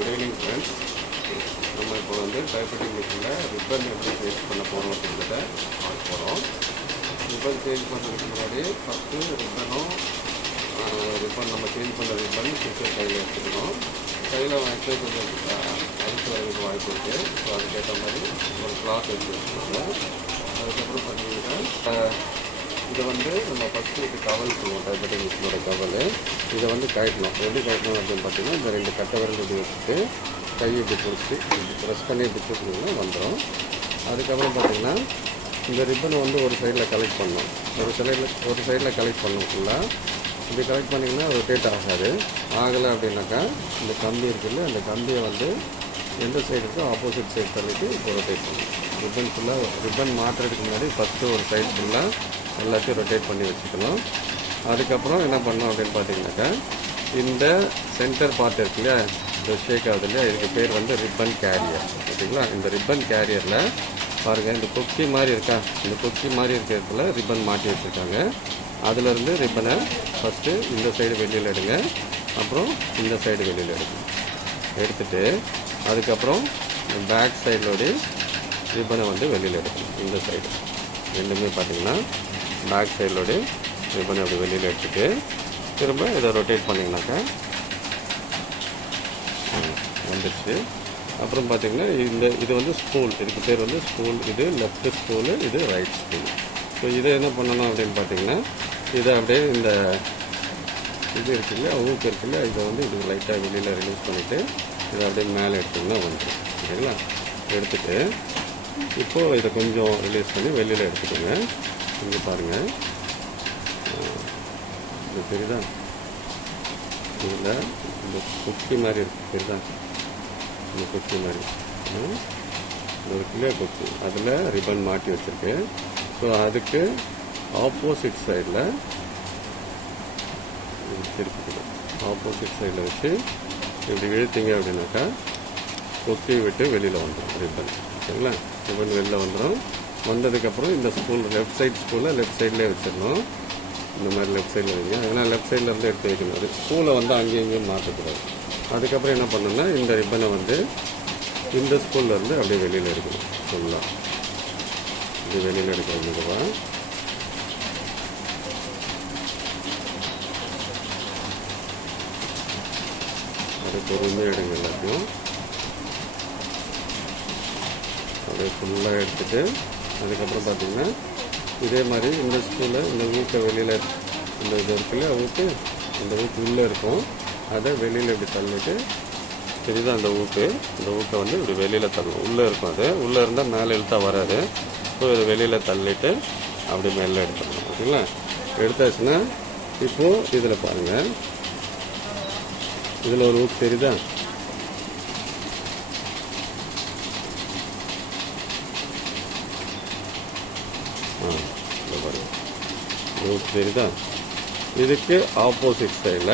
Good evening friends. நம்ம இப்போ வந்து டைப்ரைட்டிங் மிஷினில் ரிப்பன் எப்படி சேஞ்ச் பண்ண போகிறோம் அப்படின்றத பார்க்க போகிறோம். ரிப்பன் சேஞ்ச் பண்ணுறதுக்கு முன்னாடி ஃபஸ்ட்டு ரிப்பன் நம்ம சேஞ்ச் பண்ணுற ரிப்பன் சிஸ்டர் கையில் எடுத்துக்கணும். கையில் வாங்கிட்டு கொஞ்சம் அழுத்து வரதுக்கு வாய்ப்பு இருக்குது. ஸோ அதுக்கேற்ற மாதிரி ஒரு கிளாத் எடுத்து வச்சுக்கோங்க. அதுக்கப்புறம் பார்த்தீங்கன்னா இதை வந்து நம்ம ஃபஸ்ட்டு இது கவல் சொல்லுவோம், டைப்ரைட்டிங் மிஷினோட கவல். இதை வந்து கட்டணும். எப்படி கட்டணும் அப்படின்னு பார்த்தீங்கன்னா, இந்த ரெண்டு கட்டை விரல் இப்படி வச்சுட்டு கையை இப்படி பிடிச்சி இப்படி ப்ரெஸ் பண்ணி இப்படி தூக்கினீங்கன்னா வந்துடும். அதுக்கப்புறம் பார்த்தீங்கன்னா இந்த ரிப்பனை வந்து ஒரு சைடில் கலெக்ட் பண்ணணும். ஒரு சைடில் கலெக்ட் பண்ணணும் ஃபுல்லாக. இப்படி கலெக்ட் பண்ணிங்கன்னா ரொட்டேட் ஆகாது. ஆகலை அப்படின்னாக்கா இந்த கம்பி இருக்குல்ல, அந்த கம்பியை வந்து எந்த சைடு இருக்கோ ஆப்போசிட் சைடு தள்ளிட்டு இப்போ ரொட்டேட் பண்ணணும். ரிப்பன் மாற்றுறதுக்கு முன்னாடி ஃபஸ்ட்டு ஒரு சைடு ஃபுல்லாக எல்லாத்தையும் ரொட்டேட் பண்ணி வச்சுக்கணும். அதுக்கப்புறம் என்ன பண்ணணும் அப்படின்னு பார்த்தீங்கன்னாக்கா, இந்த சென்டர் பார்ட் இருக்கு இல்லையா, இந்த ஷேக் ஆகுது இல்லையா, இதுக்கு பேர் வந்து ரிப்பன் கேரியர். ஓகேங்களா? இந்த ரிப்பன் கேரியரில் பாருங்கள், இந்த கொக்கி மாதிரி இருக்கா, இந்த கொக்கி மாதிரி இருக்கிறதுல ரிப்பன் மாட்டி வச்சுருக்காங்க. அதிலேருந்து ரிப்பனை ஃபஸ்ட்டு இந்த சைடு வெளியில் எடுங்க, அப்புறம் இந்த சைடு வெளியில் எடுத்துட்டு அதுக்கப்புறம் பேக் சைடோடைய ரிப்பனை வந்து வெளியில் எடுக்கணும். இந்த சைடு ரெண்டுமே பார்த்தீங்கன்னா பேக் சைடோடைய ரிப்பனை அப்படி வெளியில் எடுத்துட்டு திரும்ப இதை ரொட்டேட் பண்ணிங்கனாக்கா வந்துடுச்சு. அப்புறம் பார்த்தீங்கன்னா இது வந்து ஸ்பூல், இதுக்கு பேர் வந்து ஸ்பூல். இது லெஃப்ட் ஸ்பூலு, இது ரைட் ஸ்பூல். ஸோ இதை என்ன பண்ணணும் அப்படின்னு பார்த்தீங்கன்னா, இதை அப்படியே இந்த இது இருக்கு இல்லையா, ஊக்கு இருக்கு இல்லையா, இதை வந்து இது லைட்டாக வெளியில் ரிலீஸ் பண்ணிவிட்டு இதை அப்படியே மேலே எடுத்திங்கன்னா வந்துடும். சரிங்களா? எடுத்துகிட்டு இப்போது இதை கொஞ்சம் ரிலீஸ் பண்ணி வெளியில் எடுத்துக்கோங்க. இங்கே பாருங்கள், இது தெரியுதா, இதில் இந்த குக்கி மாதிரி இருக்குது, தெரியுதா, இந்த குக்கி மாதிரி ஒரு கிளியர் குக்கி, அதில் ரிப்பன் மாட்டி வச்சுருக்கு. ஸோ அதுக்கு ஆப்போசிட் சைடில் திருப்பிக்கணும். ஆப்போசிட் சைடில் வச்சு இப்படி இழுத்தீங்க அப்படின்னாக்கா கொக்கியை விட்டு வெளியில் வந்துடும் ரிப்பன். சரிங்களா? ரிப்பன் வெளியில் வந்துடும். வந்ததுக்கப்புறம் இந்த ஸ்பூல் லெஃப்ட் சைட் ஸ்பூலை லெஃப்ட் சைட்லேயே வச்சிடணும். இந்த மாதிரி லெஃப்ட் சைடில் வைங்க. அதனால் லெஃப்ட் சைட்லேருந்து எடுத்து வைக்கணும். அது ஸ்பூலை வந்து அங்கேயும் இங்கேயும் மாற்றக்கூடாது. அதுக்கப்புறம் என்ன பண்ணணும்னா, இந்த ரிப்பனை வந்து இந்த ஸ்பூல்லேருந்து அப்படியே வெளியில் எடுக்கணும். ஃபுல்லாக இது வெளியில் எடுக்கிறதுக்குவா அது பொறுமையாக எடுங்க. எல்லாத்தையும் அப்படியே ஃபுல்லாக எடுத்துகிட்டு அதுக்கப்புறம் பார்த்தீங்கன்னா இதே மாதிரி இந்த ஸ்பூலை இந்த ஊக்கை வெளியில் இந்த இது இருக்குல்ல ஊக்கு, இந்த ஊக்கு உள்ளே இருக்கும், அதை வெளியில் இப்படி தள்ளிட்டு தெரியுதா, அந்த ஊக்கை வந்து இப்படி வெளியில் தள்ளணும். உள்ளே இருக்கும், அது உள்ளே இருந்தால் மேலே இழுத்தா வராது. ஸோ இதை வெளியில் தள்ளிட்டு அப்படி மேலே எடுத்துடணும். ஓகேங்களா? எடுத்தாச்சுன்னா இப்போது இதில் பாருங்கள், இதில் ஒரு ஊக்கு தெரியுதா, ஊக்கு தெரியுதா, இதுக்கு ஆப்போசிட் சைடில்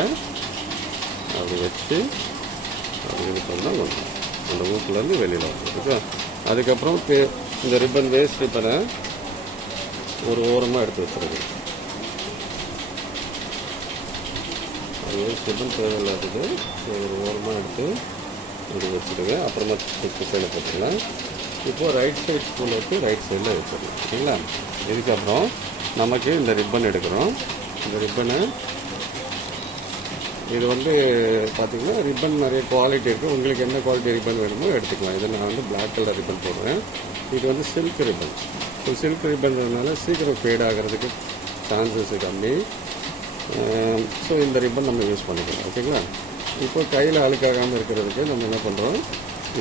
அப்படி வச்சு அப்படி இது பண்ணால் வந்துடும். அந்த ஊக்குலேருந்து வெளியில் வரும். ஓகே? அதுக்கப்புறம் இந்த ரிப்பன் வேஸ்ட் ரிப்பனை ஒரு ஓரமாக எடுத்து வச்சுருது. அது வேஸ்ட் ரிப்பன் தேவையில்லாதது ஒரு ஓரமாக எடுத்து இப்படி வச்சுடுங்க. அப்புறமா சைடில் போட்டுக்கலாம். இப்போது ரைட் சைட் ஸ்பூல் வச்சு ரைட் சைடில் வச்சிடலாம். ஓகேங்களா? இதுக்கப்புறம் நமக்கு இந்த ரிப்பன் எடுக்கிறோம். இந்த ரிப்பனை இது வந்து பார்த்திங்கன்னா ரிப்பன் நிறைய குவாலிட்டி இருக்குது. உங்களுக்கு என்ன குவாலிட்டி ரிப்பன் வேணுமோ எடுத்துக்கலாம். இதை நான் வந்து பிளாக் கலர் ரிப்பன் போடுறேன். இது வந்து சில்க் ரிப்பன். ஸோ சில்க் ரிப்பன்றதுனால சீக்கிரம் ஃபேட் ஆகிறதுக்கு சான்சஸ் கம்மி. ஸோ இந்த ரிப்பன் நம்ம யூஸ் பண்ணிக்கலாம். ஓகேங்களா? இப்போ கையில் அழுக்காகாமல் இருக்கிறதுக்கு நம்ம என்ன பண்ணுறோம்,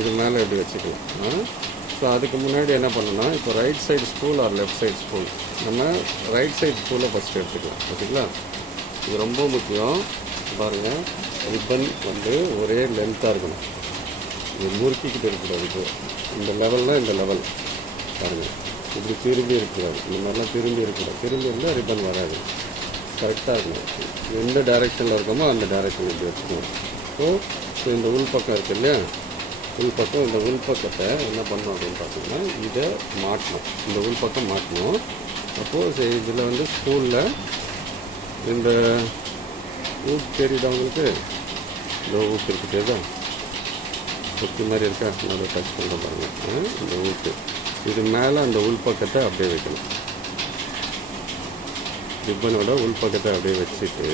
இது மேலே எப்படி வச்சுக்கலாம். ஸோ அதுக்கு முன்னாடி என்ன பண்ணணும்னா, இப்போ right side spool or left side spool, நம்ம ரைட் சைடு ஸ்பூலை ஃபஸ்ட்டு எடுத்துக்கலாம். ஓகேங்களா? இது ரொம்ப முக்கியம். பாருங்கள், ரிப்பன் வந்து ஒரே லென்த்தாக இருக்கணும். இது முறுக்கிக்கிட்டு இருக்கக்கூடாது. இப்போ இந்த லெவலில் இந்த லெவல் பாருங்கள், இப்படி திரும்பி இருக்கக்கூடாது. இந்த மாதிரிலாம் திரும்பி இருக்கக்கூடாது. திரும்பி இருந்தால் ரிப்பன் வராது. கரெக்டாக இருக்கணும். எந்த டைரெக்ஷனில் இருக்கோமோ அந்த டைரெக்ஷன் இப்படி வச்சுக்கணும். ஸோ இந்த உள்பக்கம் இருக்குது இல்லையா, உள்பக்கம், இந்த உள்பக்கத்தை என்ன பண்ணணும் அப்படின்னு பார்த்தீங்கன்னா, இதை மாட்டணும். இந்த உள்பக்கம் மாட்டணும். அப்போது இதில் வந்து ஸ்பூலில் இந்த ஊக்கு தெரியுதா உங்களுக்கு, இந்த ஊக்கு இருக்குது தெரியுதா, கொக்கி மாதிரி இருக்கா, நல்லா டச் பண்ணுற பாருங்கள். இந்த ஊக்கு இது மேலே அந்த உள்பக்கத்தை அப்படியே வைக்கணும். ரிப்பனோட உள்பக்கத்தை அப்படியே வச்சுட்டு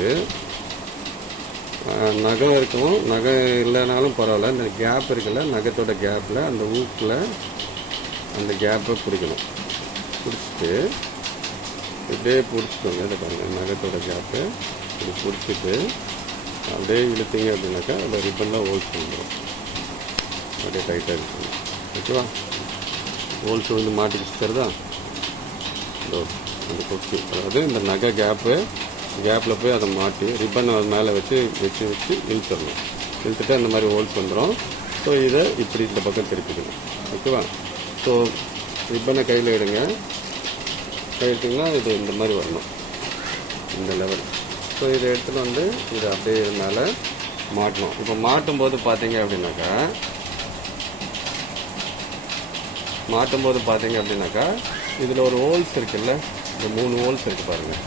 நகை இருக்கும், நகை இல்லைனாலும் பரவாயில்ல, இந்த கேப் இருக்குல்ல, நகத்தோட கேப்பில் அந்த ஊக்கில் அந்த கேப்பை பிடிக்கணும். பிடிச்சிட்டு இப்படியே பிடிச்சிக்கோங்க. இதை பாருங்கள், நகத்தோட கேப்பு இப்படி பிடிச்சிட்டு அப்படியே இழுத்தீங்க அப்படின்னாக்கா அந்த ரிப்பன்லாம் ஹோல்ஸ் வந்துடும். அப்படியே டைட்டாக இருக்கணும். ஓகேவா? ஹோல்ஸ் வந்து மாட்டிக்கிச்சு தருதா அந்த கொக்கி, அதாவது இந்த நகை கேப்பில் போய் அதை மாட்டி ரிப்பனை மேலே வச்சு இழுத்துடணும். இழுத்துட்டு அந்த மாதிரி ஹோல்ஸ் வந்துடும். ஸோ இதை இப்படி இந்த பக்கம் திருப்பிக்கணும். ஓகேவா? ஸோ ரிப்பனை கையில் எடுங்க. எடுத்திங்கன்னா இது இந்த மாதிரி வரணும், இந்த லெவல். ஸோ இதை எடுத்துகிட்டு வந்து இதை அப்படியே மேலே மாட்டணும். இப்போ மாட்டும்போது பார்த்தீங்க அப்படின்னாக்கா இதில் ஒரு ஹோல்ஸ் இருக்குல்ல, இந்த 3 ஹோல்ஸ் இருக்குது பாருங்கள்,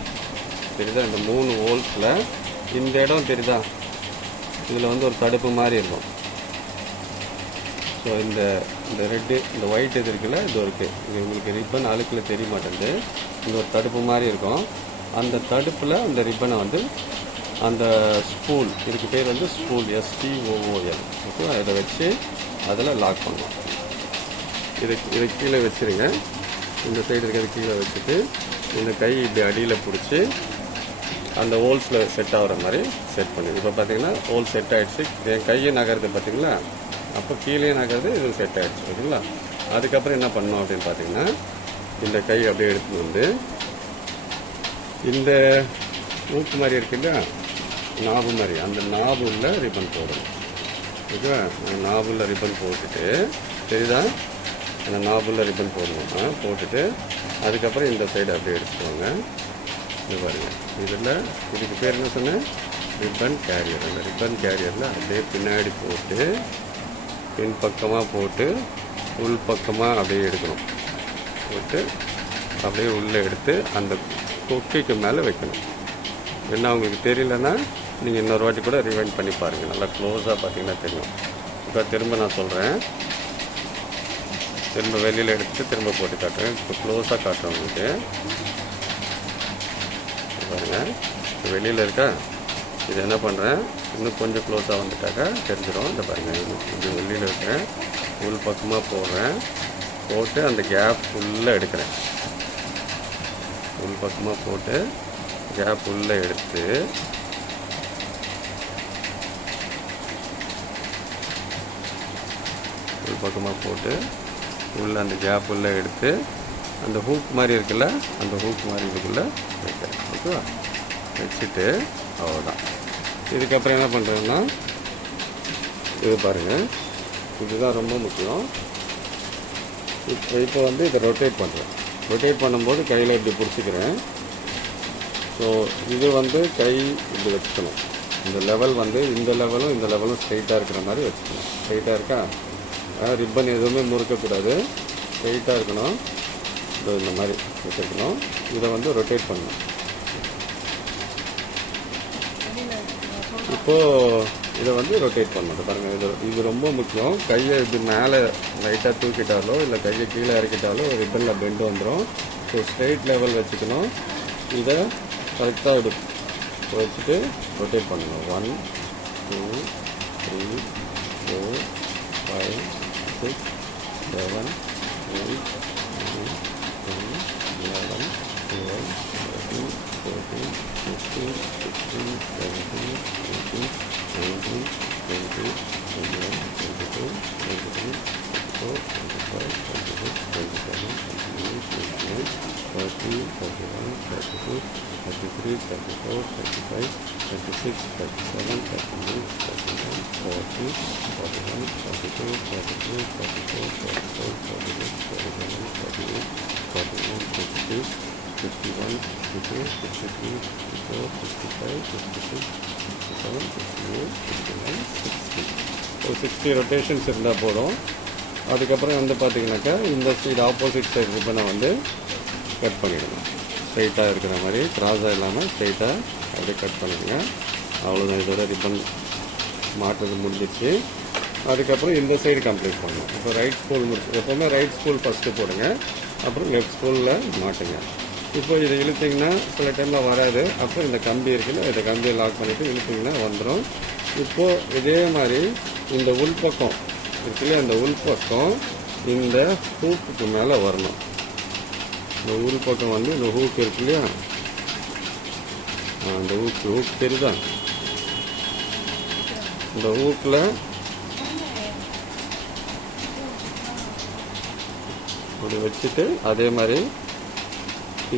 தெரியுதா? இந்த 3 ஹோல்ஸில் இந்த இடம் தெரியுதா, இதில் வந்து ஒரு தடுப்பு மாதிரி இருக்கும். ஸோ இந்த ரெட்டு இந்த ஒயிட் இது இருக்குல்ல, இது இருக்குது. இது உங்களுக்கு ரிப்பன் அழுக்கில் தெரிய மாட்டேங்குது. இந்த ஒரு தடுப்பு மாதிரி இருக்கும். அந்த தடுப்பில் அந்த ரிப்பனை வந்து அந்த ஸ்பூல், இதுக்கு பேர் வந்து ஸ்பூல், SPOOL. ஓகே, இதை வச்சு அதில் லாக் பண்ணலாம். இதை கீழே வச்சுருங்க. இந்த சைடு இருக்கிறது கீழே வச்சுட்டு இந்த கை இப்படி அடியில் பிடிச்சி அந்த ஹோல்ஸில் செட் ஆகிற மாதிரி செட் பண்ணி. இப்போ பார்த்தீங்கன்னா ஹோல் செட் ஆகிடுச்சு. என் கையை நகருது பார்த்தீங்களா, அப்போ கீழே நகருது, இது செட் ஆகிடுச்சு. ஓகேங்களா? அதுக்கப்புறம் என்ன பண்ணணும் அப்படின்னு பார்த்தீங்கன்னா இந்த கை அப்படியே எடுத்து வந்து இந்த ஊக்கு மாதிரி இருக்குல்ல, நாபு மாதிரி, அந்த நாபுள்ள ரிப்பன் போடணும். ஓகேவா? நாபுள்ள ரிப்பன் போட்டுட்டு, தெரியுதா, அந்த நாபுள்ள ரிப்பன் போடணும். போட்டுட்டு அதுக்கப்புறம் இந்த சைடு அப்படியே எடுத்துக்கோங்க. இது பாருங்க, இதுக்கு பேர் என்ன சொன்னேன், ரிப்பன் கேரியர். அந்த ரிப்பன் கேரியரில் அப்படியே பின்னாடி போட்டு பின்பக்கமாக போட்டு உள் பக்கமாக அப்படியே எடுக்கணும். போட்டு அப்படியே உள்ளே எடுத்து அந்த கொக்கிக்கு மேலே வைக்கணும். என்ன உங்களுக்கு தெரியலன்னா நீங்கள் இன்னொரு வாட்டி கூட ரிவைண்ட் பண்ணி பாருங்கள். நல்லா க்ளோஸாக பார்த்தீங்கன்னா தெரியும். இப்போ திரும்ப நான் சொல்கிறேன், திரும்ப வெளியில் எடுத்து திரும்ப போட்டு காட்டுறேன். இப்போ க்ளோஸாக காட்டுறேன் உங்களுக்கு. பாருங்கள், இப்போ வெளியில் இருக்கா, இது என்ன பண்ணுறேன், இன்னும் கொஞ்சம் க்ளோஸாக வந்துட்டாக்கா தெரிஞ்சிடும். இந்த பாருங்கள், இது வெளியில் இருக்கிறேன், உள் பக்கமாக போடுறேன், போட்டு அந்த கேப் ஃபுல்லாக எடுக்கிறேன். உள் பக்கமாக போட்டு கேப் உள்ளே எடுத்து உள் பக்கமாக போட்டு உள்ள அந்த கேப் உள்ளே எடுத்து அந்த ஹூக் மாதிரி இருக்குல்ல, அந்த ஹூக் மாதிரி இதுக்குள்ள வைக்கிறேன். ஓகேவா? வச்சுட்டு அவ்வளோதான். இதுக்கப்புறம் என்ன பண்ணுறேன்னா, இது பாருங்கள், இதுதான் ரொம்ப முக்கியம். இப்போ வந்து இதை ரொட்டேட் பண்ணுறேன். ரொட்டேட் பண்ணும்போது கையில் இப்படி பிடிச்சிக்கிறேன். ஸோ இது வந்து கை இப்படி வச்சுக்கணும். இந்த லெவல் வந்து இந்த லெவலும் ஸ்ட்ரைட்டாக இருக்கிற மாதிரி வச்சுக்கணும். ஸ்ட்ரைட்டாக இருக்கா, ரிப்பன் எதுவுமே முறுக்கக்கூடாது, ஸ்ட்ரைட்டாக இருக்கணும். இந்த மாதிரி வச்சுருக்கணும். இதை வந்து ரொட்டேட் பண்ணணும். இப்போது இதை வந்து ரொட்டேட் பண்ணணும். பாருங்கள், இது ரொம்ப முக்கியம். கையை இப்படி மேலே லைட்டாக தூக்கிட்டாலோ இல்லை கையை கீழே இறக்கிட்டாலோ ரிப்பனில் பெண்டு வந்துடும். ஸோ ஸ்ட்ரெயிட் லெவல் வச்சுக்கணும். இதை கரெக்டாக இப்படி வச்சுட்டு ரொட்டேட் பண்ணணும். 1 2 3 4 5 6 7 8 9 10 11 12 13 14 15 16 17 18 19 20 21 22 23 24 25 26 27 28 29 30 31 32 33 34 35 36 37 38 39 40 41 42 43 44 45 46 47 48 49 50 51 52 53 54 55 56 57 58 59 60. ஒரு 60 ரொட்டேஷன்ஸ் இருந்தால் போதும். அதுக்கப்புறம் வந்து பார்த்தீங்கன்னாக்கா இந்த சைடு ஆப்போசிட் சைடு ரிப்பனை வந்து கட் பண்ணிடணும். ஸ்ட்ரைட்டாக இருக்கிற மாதிரி, கிராஸாக இல்லாமல் ஸ்ட்ரைட்டாக அப்படியே கட் பண்ணிடுங்க. அவ்வளோதான், இதோட ரிப்பன் மாட்டுறது முடிஞ்சிச்சு. அதுக்கப்புறம் இந்த சைடு கம்ப்ளீட் பண்ணணும். இப்போ ரைட் ஸ்பூல் முடிச்சு எப்போவுமே ரைட் ஸ்பூல் ஃபஸ்ட்டு போடுங்க, அப்புறம் லெஃப்ட் ஸ்பூலில் மாட்டுங்க. இப்போ இதை இழுத்திங்கன்னா சில டைமில் வராது. அப்புறம் இந்த கம்பி இருக்குல்ல, இந்த கம்பியை லாக் பண்ணிவிட்டு இழுத்திங்கன்னா வந்துடும். இப்போது இதே மாதிரி இந்த உள்பக்கம் இருக்குல்ல, இந்த உள்பக்கம் இந்த ஹூக்குக்கு மேலே வரணும். இந்த உள்பக்கம் வந்து இந்த ஹூக் இருக்கு இல்லையா, அந்த ஹூக் தெரியுதா, இந்த ஹூக்கில் இப்படி வச்சுட்டு அதே மாதிரி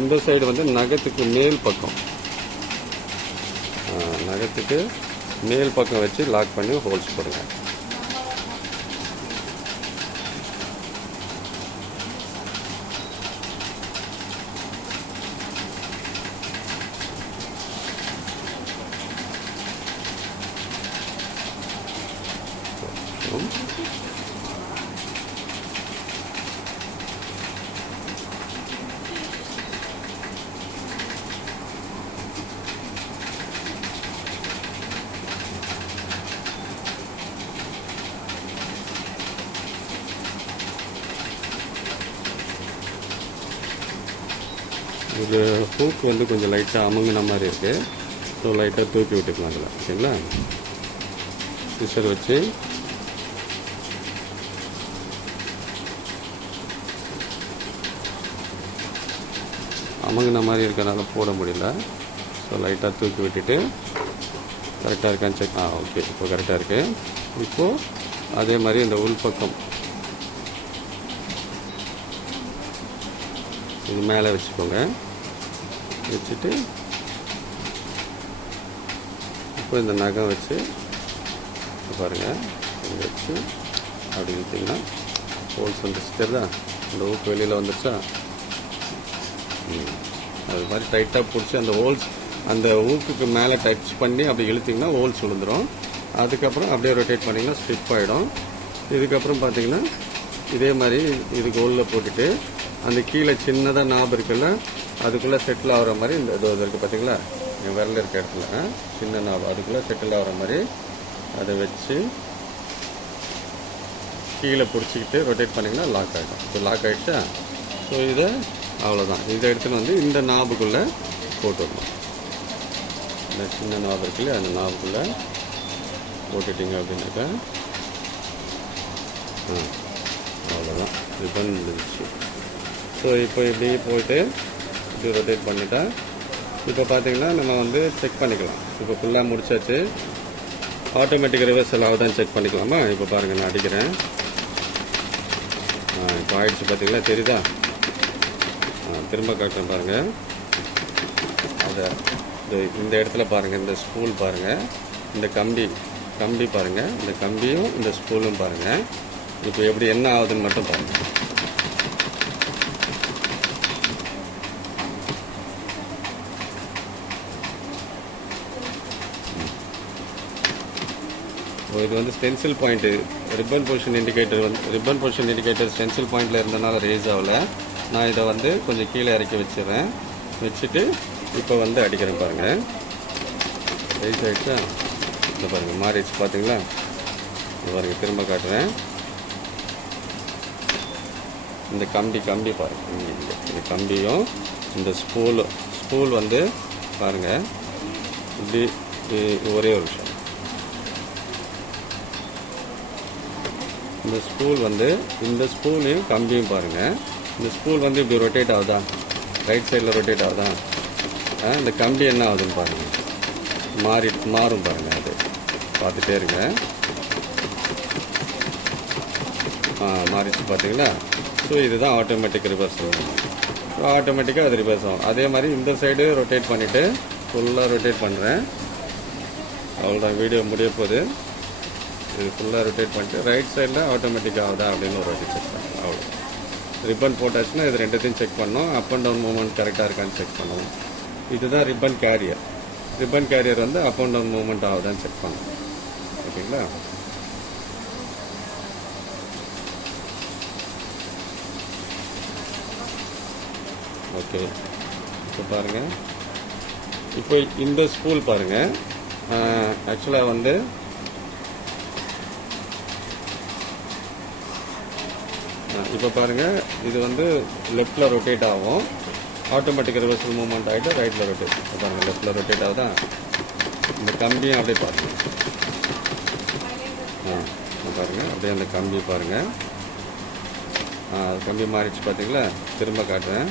இந்த சைடு வந்து நகத்துக்கு மேல் பக்கம் நகத்துக்கு மேல் பக்கம் வச்சு லாக் பண்ணி ஹோல்ஸ் போடுங்க. இது ஹூக் வந்து கொஞ்சம் லைட்டாக அமுங்கின மாதிரி இருக்குது. ஸோ லைட்டாக தூக்கி விட்டுக்கலாம் அதில். ஓகேங்களா, சிசர் வச்சு அமுங்கின மாதிரி இருக்கிறனால போட முடியல. ஸோ லைட்டாக தூக்கி விட்டுட்டு கரெக்டாக இருக்கான்னு செக். ஓகே, இப்போ கரெக்டாக இருக்குது. இப்போது அதே மாதிரி இந்த உள்பக்கம் இது மேலே வச்சுக்கோங்க. வச்சுட்டு இப்போ இந்த நகம் வச்சு பாருங்கள், இங்கே வச்சு அப்படி இழுத்திங்கன்னா ஹோல்ஸ் வந்துச்சு. தெரியுதா, இந்த ஊக்கு வெளியில் வந்துருச்சா. அது மாதிரி டைட்டாக பிடிச்சி அந்த ஹோல்ஸ் அந்த ஊக்குக்கு மேலே டச் பண்ணி அப்படி இழுத்திங்கன்னா ஹோல்ஸ் விழுந்துடும். அதுக்கப்புறம் அப்படியே ரொட்டேட் பண்ணிங்கன்னா ஸ்டிப் ஆகிடும். இதுக்கப்புறம் பார்த்தீங்கன்னா இதே மாதிரி இதுக்கு ஹோலில் போட்டுட்டு அந்த கீழே சின்னதாக நாப் இருக்குல்ல, அதுக்குள்ளே செட்டில் ஆகிற மாதிரி இந்த இது இருக்குது பார்த்தீங்களா, என் விரல் இருக்க இடத்துல சின்ன நாப், அதுக்குள்ளே செட்டில் ஆகிற மாதிரி அதை வச்சு கீழே பிடிச்சிக்கிட்டு ரொட்டேட் பண்ணிங்கன்னா லாக் ஆகிடும். இப்போ லாக் ஆகிடுச்சா. ஸோ இதை அவ்வளோதான். இதை எடுத்துன்னு வந்து இந்த நாபுக்குள்ளே போட்டு வரணும். இந்த சின்ன நாப் இருக்குல்ல, அந்த நாபுக்குள்ளே போட்டுட்டிங்க அப்படின்னாக்கா அவ்வளோதான், ரிப்பன் இருந்துச்சு. ஸோ இப்போ இப்படி போயிட்டு இப்படி ரொட்டேட் பண்ணிட்டா இப்போ பார்த்தீங்கன்னா நம்ம வந்து செக் பண்ணிக்கலாம். இப்போ ஃபுல்லாக முடிச்சாச்சு. ஆட்டோமேட்டிக் ரிவர்சல் ஆகுதான்னு செக் பண்ணிக்கலாமா. இப்போ பாருங்கள், நான் அடிக்கிறேன். இப்போ ஆயிடுச்சு பார்த்தீங்களா, தெரியுதா. திரும்ப காட்டுறேன் பாருங்கள். அதை இந்த இடத்துல பாருங்கள், இந்த ஸ்பூல் பாருங்கள், இந்த கம்பி பாருங்கள், இந்த கம்பியும் இந்த ஸ்பூலும் பாருங்கள். இப்போ எப்படி என்ன ஆகுதுன்னு மட்டும் பாருங்கள். இது வந்து stencil point, ribbon position indicator stencil பாயிண்டில் இருந்தனால ரேஸ் ஆகலை. நான் இதை வந்து கொஞ்சம் கீழே இறக்கி வச்சிடுறேன். வச்சுட்டு இப்போ வந்து அடிக்கிறேன் பாருங்கள். ரைஸ் ஆகிடுச்சா. இந்த பாருங்கள் மாறிடுச்சு பார்த்தீங்களா. இது பாருங்கள், திரும்ப காட்டுறேன். இந்த கம்பி பாருங்கள், இந்த கம்பியும் இந்த ஸ்பூல் வந்து பாருங்கள். இப்படி ஒரே ஒரு விஷயம், இந்த ஸ்பூல் வந்து இந்த ஸ்பூலையும் கம்பியும் பாருங்கள். இந்த ஸ்பூல் வந்து இப்படி ரொட்டேட் ஆகுதா, ரைட் சைடில் ரொட்டேட் ஆகுதா. இந்த கம்பி என்ன ஆகுதுன்னு பாருங்கள், மாறும் பாருங்கள். அது பார்த்துட்டே இருங்க. மாறிச்சு பார்த்தீங்களா. ஸோ இதுதான் ஆட்டோமேட்டிக் ரிவர்சல். ஆட்டோமேட்டிக்காக அது ரிவர்ஸ் ஆகும். அதே மாதிரி இந்த சைடு ரொட்டேட் பண்ணிவிட்டு ஃபுல்லாக ரொட்டேட் பண்ணுறேன். அவ்வளோதான், வீடியோ முடிய போகுது. இது ஃபுல்லாக ரொட்டேட் பண்ணிட்டு ரைட் சைடில் ஆட்டோமேட்டிக் ஆகுதா அப்படின்னு ஒரு வாட்டி செக் பண்ணணும். அவ்வளோ ரிப்பன் போட்டாச்சுன்னா இது ரெண்டுத்தையும் செக் பண்ணோம். அப் அண்ட் டவுன் மூவ்மெண்ட் கரெக்டாக இருக்கான்னு செக் பண்ணணும். இதுதான் ரிப்பன் கேரியர் வந்து அப் அண்ட் டவுன் மூவ்மெண்ட் ஆகுதான்னு செக் பண்ணணும். ஓகேங்களா. ஓகே, இப்போ பாருங்கள். இப்போ இந்த ஸ்பூல் பாருங்கள். ஆக்சுவலாக வந்து இப்போ பாருங்கள், இது வந்து லெஃப்டில் ரொட்டேட் ஆகும். ஆட்டோமேட்டிக் ரிவர்சல் மூவ்மெண்ட் ஆகிட்டு ரைட்டில் ரொட்டேட். இப்போ பாருங்கள், லெஃப்டில் ரொட்டேட் ஆகுதா. இந்த கம்பியும் அப்படியே பாருங்கள். பாருங்கள், அப்படியே அந்த கம்பி பாருங்கள். கம்பி மாறிடுச்சு பார்த்தீங்களா. திரும்ப காட்டுறேன்.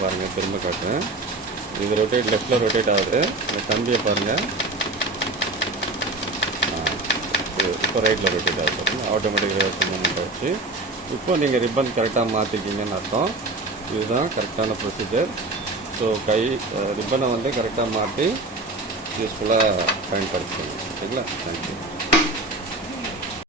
பாருங்கள், திரும்ப காட்டுறேன். இது ரொட்டேட், லெஃப்டில் ரொட்டேட் ஆகுது. இந்த கம்பியை பாருங்கள். இப்போ ரைட்டில் ரொட்டேட் ஆகுது. பாருங்கள், ஆட்டோமேட்டிக் ரிவர்சல் மூவ்மெண்ட் ஆச்சு. இப்போ நீங்கள் ரிப்பன் கரெக்டாக மாற்றிக்கிங்கன்னு அர்த்தம். இதுதான் கரெக்டான ப்ரொசீஜர். ஸோ ரிப்பனை வந்து கரெக்டாக மாற்றி யூஸ்ஃபுல்லாக பயன்படுத்தணும். சரிங்களா? தேங்க்யூ.